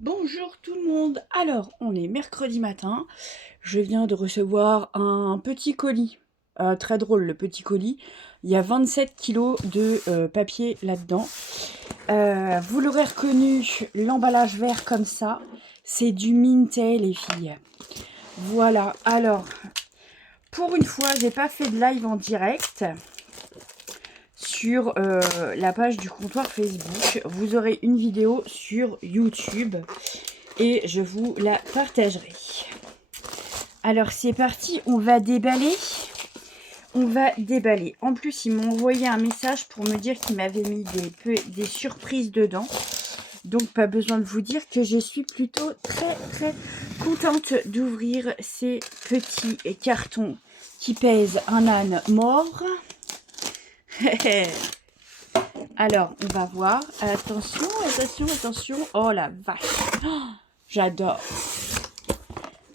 Bonjour tout le monde. Alors, on est mercredi matin. Je viens de recevoir un petit colis. Très drôle le petit colis. Il y a 27 kilos de papier là-dedans. Vous l'aurez reconnu, l'emballage vert comme ça, c'est du Minté les filles. Voilà. Alors, pour une fois, j'ai pas fait de live en direct sur la page du comptoir Facebook. Vous aurez une vidéo sur YouTube et je vous la partagerai. Alors c'est parti, on va déballer. On va déballer. En plus, ils m'ont envoyé un message pour me dire qu'ils m'avaient mis des surprises dedans. Donc pas besoin de vous dire que je suis plutôt très contente d'ouvrir ces petits cartons qui pèsent un âne mort. Alors, on va voir. Attention, attention, attention. Oh la vache. Oh, j'adore.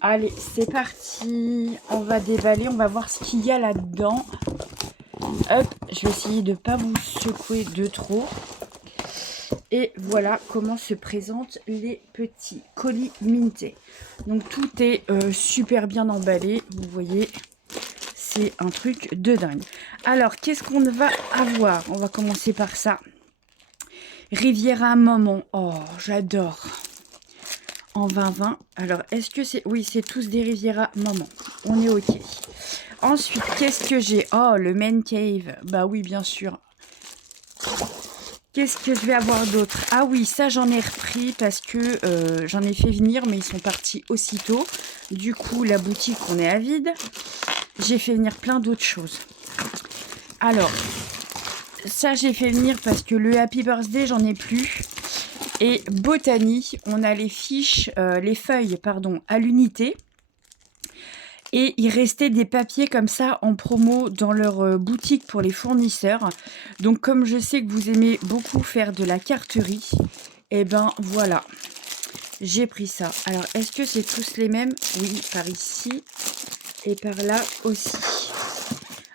Allez, c'est parti. On va déballer. On va voir ce qu'il y a là-dedans. Hop, je vais essayer de ne pas vous secouer de trop. Et voilà comment se présentent les petits colis Minté. Donc, tout est super bien emballé. Vous voyez, c'est un truc de dingue. Alors, qu'est-ce qu'on va avoir? On va commencer par ça. Riviera Maman. Oh, j'adore. En 2020. Alors, est-ce que c'est... Oui, c'est tous des Riviera Maman. On est OK. Ensuite, qu'est-ce que j'ai? Oh, le Man Cave. Bah oui, bien sûr. Qu'est-ce que je vais avoir d'autre? Ah oui, ça, j'en ai repris parce que j'en ai fait venir, mais ils sont partis aussitôt. Du coup, la boutique, on est à vide. J'ai fait venir plein d'autres choses. Alors, ça, j'ai fait venir parce que le Happy Birthday, j'en ai plus. Et Botany, on a les fiches, les feuilles, pardon, à l'unité. Et il restait des papiers comme ça en promo dans leur boutique pour les fournisseurs. Donc comme je sais que vous aimez beaucoup faire de la carterie, et ben voilà, j'ai pris ça. Alors est-ce que c'est tous les mêmes? Oui, par ici et par là aussi.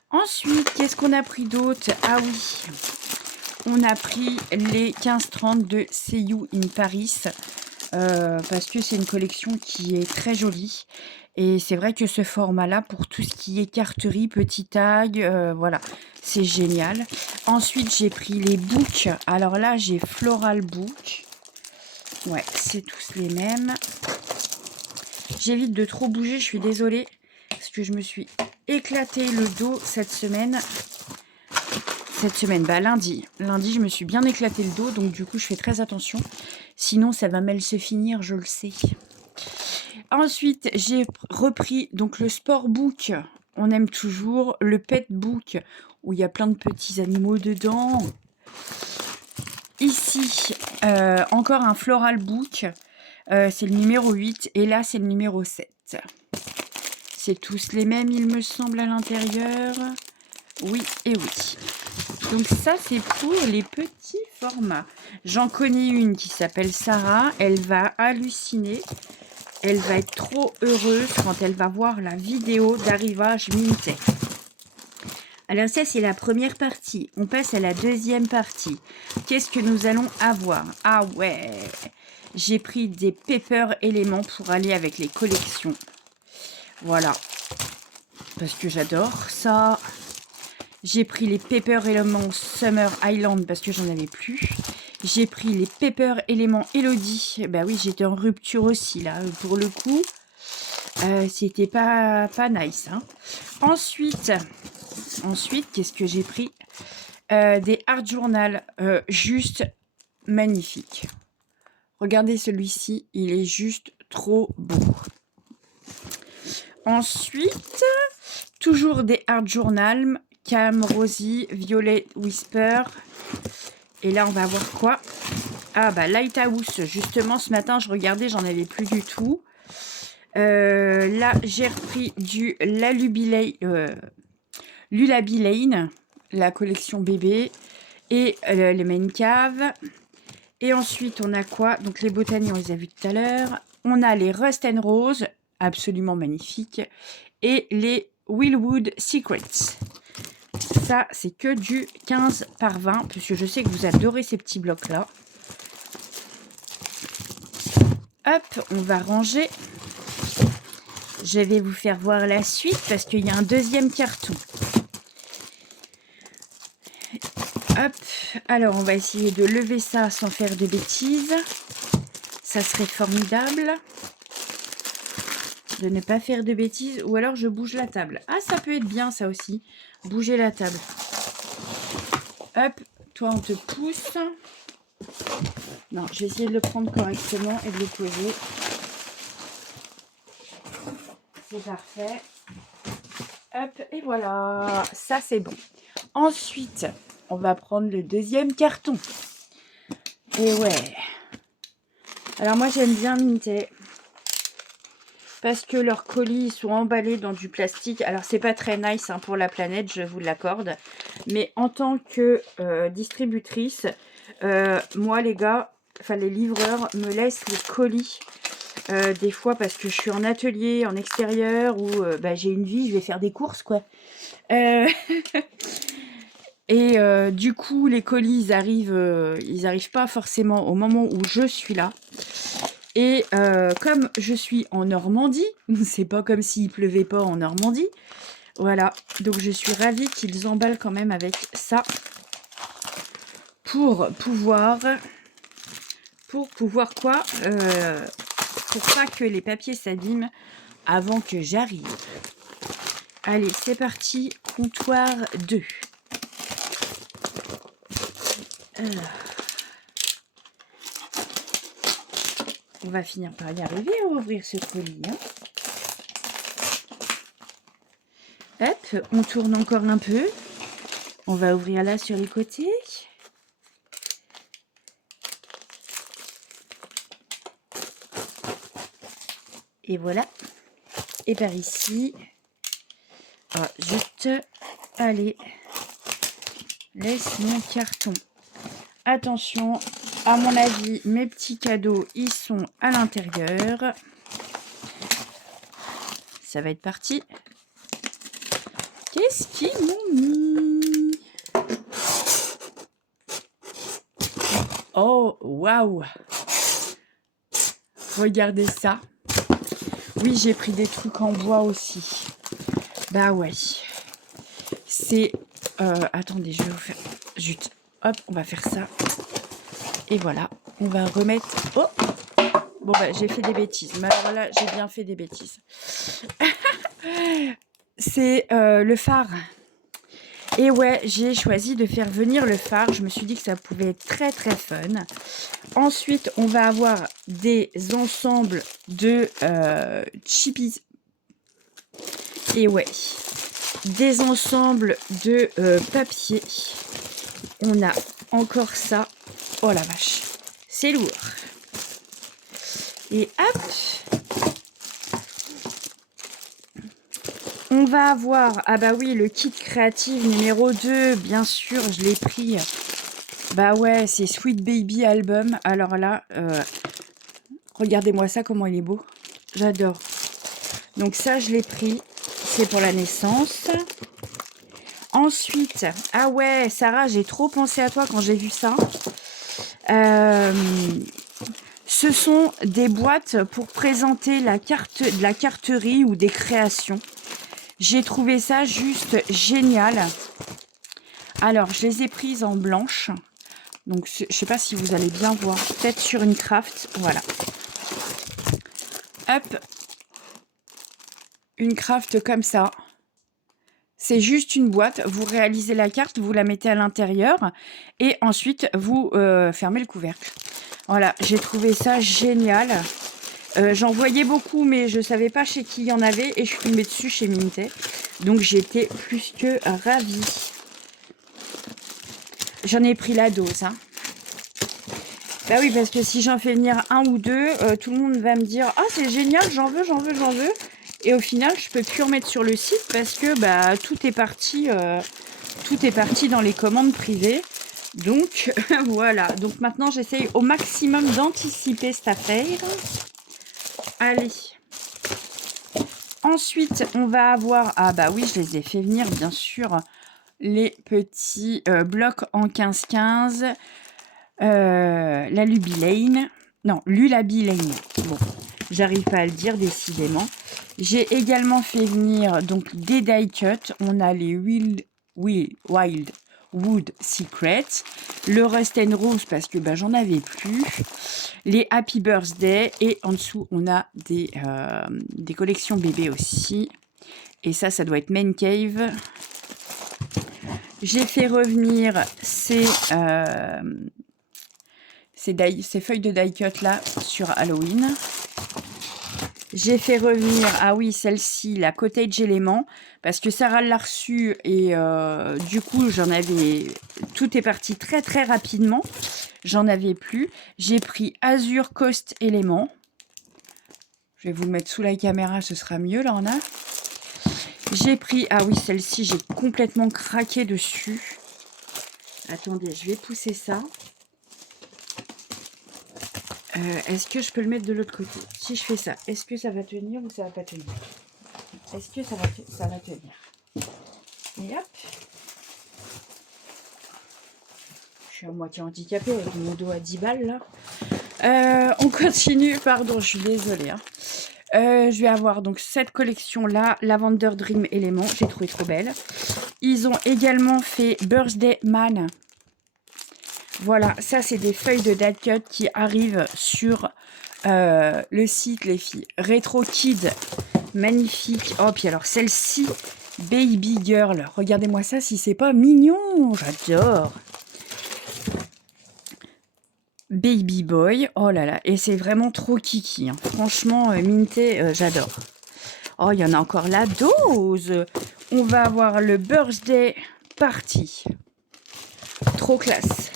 Ensuite, qu'est-ce qu'on a pris d'autre? Ah oui, on a pris les 15-30 de See You in Paris. Parce que c'est une collection qui est très jolie. Et c'est vrai que ce format-là, pour tout ce qui est carterie, petit tag, voilà, c'est génial. Ensuite, j'ai pris les books. Alors là, j'ai Floral Book. Ouais, c'est tous les mêmes. J'évite de trop bouger, je suis désolée. Parce que je me suis éclaté le dos cette semaine. Lundi. Lundi, je me suis bien éclaté le dos. Donc du coup, je fais très attention. Sinon, ça va mal se finir, je le sais. Ensuite, j'ai repris donc le sport book. On aime toujours le pet book où il y a plein de petits animaux dedans. Ici, encore un floral book. C'est le numéro 8 et là, c'est le numéro 7. C'est tous les mêmes, il me semble, à l'intérieur. Oui et oui. Donc ça, c'est pour les petits formats. J'en connais une qui s'appelle Sarah. Elle va halluciner. Elle va être trop heureuse quand elle va voir la vidéo d'arrivage Minté. Alors ça, c'est la première partie. On passe à la deuxième partie. Qu'est-ce que nous allons avoir? Ah ouais, j'ai pris des Paper éléments pour aller avec les collections. Voilà, parce que j'adore ça. J'ai pris les Paper éléments Summer Island parce que j'en avais plus. J'ai pris les Paper éléments Elodie. Bah oui, j'étais en rupture aussi là, pour le coup. C'était pas nice. Hein. Ensuite, qu'est-ce que j'ai pris? Des art journal juste magnifiques. Regardez celui-ci, il est juste trop beau. Ensuite, toujours des art journal. Cam, Rosie, Violet, Whisper. Et là, on va voir quoi? Ah bah Lighthouse, justement, ce matin, je regardais, j'en avais plus du tout. Là, j'ai repris du Lullaby Lane, la collection bébé, et les main cave. Et ensuite, on a quoi? Donc, les botanies, on les a vus tout à l'heure. On a les Rust and Rose, absolument magnifiques. Et les Willwood Secrets. Ça, c'est que du 15 par 20, puisque je sais que vous adorez ces petits blocs-là. Hop, on va ranger. Je vais vous faire voir la suite parce qu'il y a un deuxième carton. Hop, alors on va essayer de lever ça sans faire de bêtises. Ça serait formidable de ne pas faire de bêtises. Ou alors je bouge la table. Ah, ça peut être bien ça aussi. Bouger la table. Hop, toi on te pousse. Non, je vais essayer de le prendre correctement et de le poser. C'est parfait. Hop, et voilà. Ça, c'est bon. Ensuite, on va prendre le deuxième carton. Et ouais. Alors, moi, j'aime bien Minté. Parce que leurs colis sont emballés dans du plastique. Alors, c'est pas très nice hein, pour la planète, je vous l'accorde. Mais en tant que distributrice, moi, les gars, enfin, les livreurs me laissent les colis. Des fois parce que je suis en atelier, en extérieur, ou j'ai une vie, je vais faire des courses, quoi. Et du coup, les colis, ils arrivent pas forcément au moment où je suis là. Et comme je suis en Normandie, c'est pas comme s'il pleuvait pas en Normandie. Voilà, donc je suis ravie qu'ils emballent quand même avec ça pour pouvoir quoi pour pas que les papiers s'abîment avant que j'arrive. Allez, c'est parti, comptoir 2. On va finir par y arriver à ouvrir ce colis. Hein. Hop, on tourne encore un peu. On va ouvrir là sur les côtés. Et voilà. Et par ici. Ah, juste, allez. Laisse mon carton. Attention, à mon avis, mes petits cadeaux, ils sont à l'intérieur. Ça va être parti. Qu'est-ce qu'ils m'ont mis? Oh, waouh! Regardez ça. Oui, j'ai pris des trucs en bois aussi. Bah ouais. C'est... attendez, je vais vous faire... Zut. Hop, on va faire ça. Et voilà. On va remettre... Oh! Bon, bah, j'ai fait des bêtises. Mais alors là, j'ai bien fait des bêtises. C'est le phare. Et ouais, j'ai choisi de faire venir le phare. Je me suis dit que ça pouvait être très, très fun. Ensuite, on va avoir des ensembles de chippies. Et ouais, des ensembles de papier. On a encore ça. Oh la vache, c'est lourd. Et hop, on va avoir, ah bah oui, le kit créatif numéro 2, bien sûr, je l'ai pris. Bah ouais, c'est Sweet Baby Album. Alors là, regardez-moi ça, comment il est beau. J'adore. Donc ça, je l'ai pris. C'est pour la naissance. Ensuite, ah ouais, Sarah, j'ai trop pensé à toi quand j'ai vu ça. Ce sont des boîtes pour présenter la carte, de la carterie ou des créations. J'ai trouvé ça juste génial. Alors, je les ai prises en blanche. Donc, je ne sais pas si vous allez bien voir. Peut-être sur une craft. Voilà. Hop. Une craft comme ça. C'est juste une boîte. Vous réalisez la carte, vous la mettez à l'intérieur. Et ensuite, vous fermez le couvercle. Voilà, j'ai trouvé ça génial. J'en voyais beaucoup, mais je ne savais pas chez qui il y en avait. Et je suis tombée dessus chez Minté. Donc, j'étais plus que ravie. J'en ai pris la dose. Hein. Bah oui, parce que si j'en fais venir un ou deux, tout le monde va me dire « Ah, c'est génial, j'en veux, j'en veux, j'en veux ». Et au final, je peux plus remettre sur le site parce que bah, tout est parti dans les commandes privées. Donc, voilà. Donc, maintenant, j'essaye au maximum d'anticiper cette affaire. Allez. Ensuite, on va avoir... Ah bah oui, je les ai fait venir, bien sûr. Les petits blocs en 15-15. La Lubilane. Non, Lulabilane. Bon, J'arrive pas à le dire, décidément. J'ai également fait venir donc des die cut. On a les Wild Wood Secrets. Le Rust and Rose parce que j'en avais plus. Les Happy Birthday. Et en dessous, on a des collections bébés aussi. Et ça doit être Man Cave. J'ai fait revenir ces feuilles de die cut là sur Halloween. J'ai fait revenir, ah oui, celle-ci, la Cottage Element, parce que Sarah l'a reçue et du coup, tout est parti très très rapidement. J'en avais plus. J'ai pris Azure Coast Element. Je vais vous le mettre sous la caméra, ce sera mieux, là on a. J'ai pris, ah oui, celle-ci, j'ai complètement craqué dessus. Attendez, je vais pousser ça. Est-ce que je peux le mettre de l'autre côté? Si je fais ça, est-ce que ça va tenir ou ça va pas tenir? Est-ce que ça va tenir? Et hop. Je suis à moitié handicapée avec mon dos à 10 balles là. On continue, pardon, je suis désolée. Hein. Je vais avoir donc cette collection-là, Lavender Dream Element, j'ai trouvé trop belle. Ils ont également fait Birthday Man. Voilà, ça c'est des feuilles de die cut qui arrivent sur le site, les filles. Retro Kid, magnifique. Oh, puis alors celle-ci, Baby Girl. Regardez-moi ça si c'est pas mignon, j'adore. Baby Boy, oh là là, et c'est vraiment trop kiki. Hein. Franchement, Minté, j'adore. Oh, il y en a encore la dose. On va avoir le Birthday Party. Trop classe.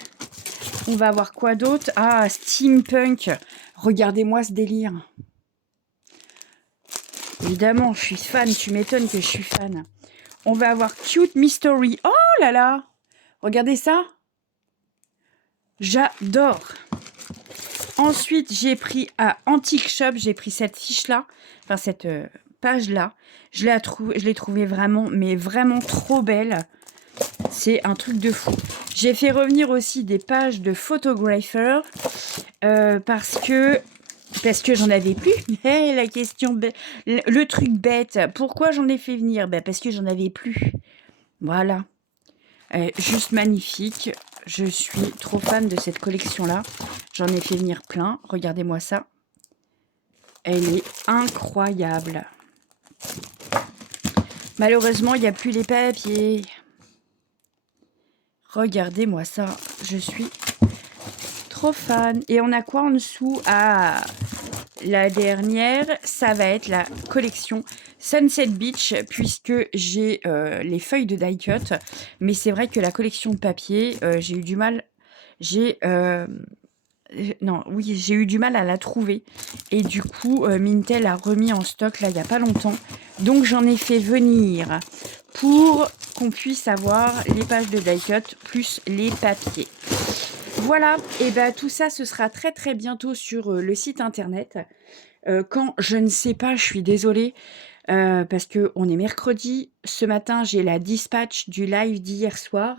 On va avoir quoi d'autre? Ah, Steampunk. Regardez-moi ce délire. Évidemment, je suis fan. Tu m'étonnes que je suis fan. On va avoir Cute Mystery. Oh là là. Regardez ça. J'adore. Ensuite, j'ai pris à Antique Shop. J'ai pris cette fiche-là. Enfin, cette page-là. Je l'ai trouvée vraiment, mais vraiment trop belle. C'est un truc de fou. J'ai fait revenir aussi des pages de photographers parce que j'en avais plus. La question, le truc bête. Pourquoi j'en ai fait venir? Parce que j'en avais plus. Voilà. Juste magnifique. Je suis trop fan de cette collection-là. J'en ai fait venir plein. Regardez-moi ça. Elle est incroyable. Malheureusement, il n'y a plus les papiers. Regardez-moi ça, je suis trop fan. Et on a quoi en dessous? Ah, la dernière, ça va être la collection Sunset Beach, puisque j'ai les feuilles de die cut. Mais c'est vrai que la collection de papier, j'ai eu du mal. J'ai eu du mal à la trouver. Et du coup, Mintel a remis en stock là il n'y a pas longtemps. Donc j'en ai fait venir pour qu'on puisse avoir les pages de die cut plus les papiers. Voilà, et tout ça ce sera très très bientôt sur le site internet. Quand je ne sais pas, je suis désolée parce que on est mercredi. Ce matin, j'ai la dispatch du live d'hier soir.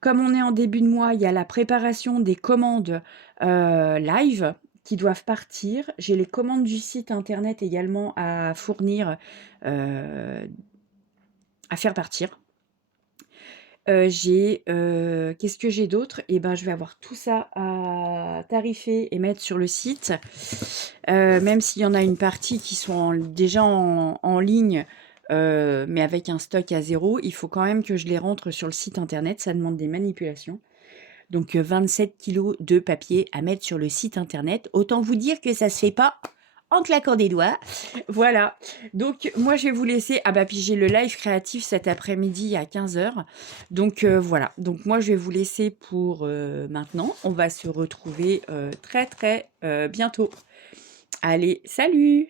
Comme on est en début de mois, il y a la préparation des commandes live qui doivent partir. J'ai les commandes du site internet également à fournir, à faire partir. Qu'est-ce que j'ai d'autre? Je vais avoir tout ça à tarifer et mettre sur le site. Même s'il y en a une partie qui sont déjà en ligne, mais avec un stock à 0, il faut quand même que je les rentre sur le site internet. Ça demande des manipulations. Donc 27 kilos de papier à mettre sur le site internet. Autant vous dire que ça se fait pas en claquant des doigts. Voilà. Donc, moi, je vais vous laisser. Puis j'ai le live créatif cet après-midi à 15h. Donc, voilà. Donc, moi, je vais vous laisser pour maintenant. On va se retrouver très, très bientôt. Allez, salut!